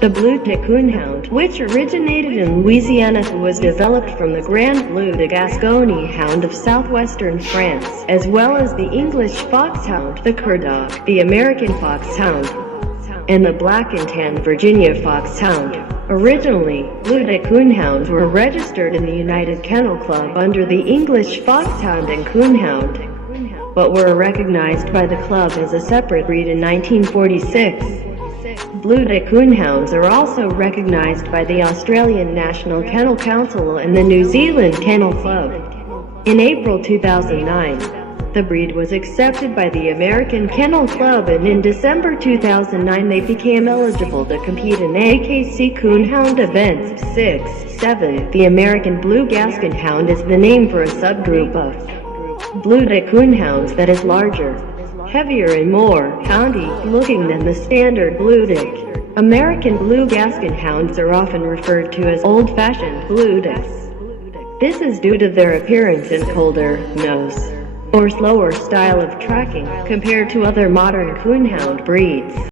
The Blue de Coonhound, which originated in Louisiana, was developed from the Grand Bleu de Gascogne hound of southwestern France, as well as the English foxhound, the cur dog, the American foxhound, and the black and tan Virginia foxhound. Originally, Blue de Coonhounds were registered in the United Kennel Club under the English foxhound and coonhound, but were recognized by the club as a separate breed in 1946. Blue de Coonhounds are also recognized by the Australian National Kennel Council and the New Zealand Kennel Club. In April 2009, the breed was accepted by the American Kennel Club, and in December 2009 they became eligible to compete in AKC Coonhound events 6-7. The American Blue Gascon Hound is the name for a subgroup of Blue de Coonhounds that is larger, heavier and more houndy looking than the standard Blue de. American Blue Gascon Hounds are often referred to as old-fashioned Blue des. This is due to their appearance and colder nose or slower style of tracking compared to other modern coonhound breeds.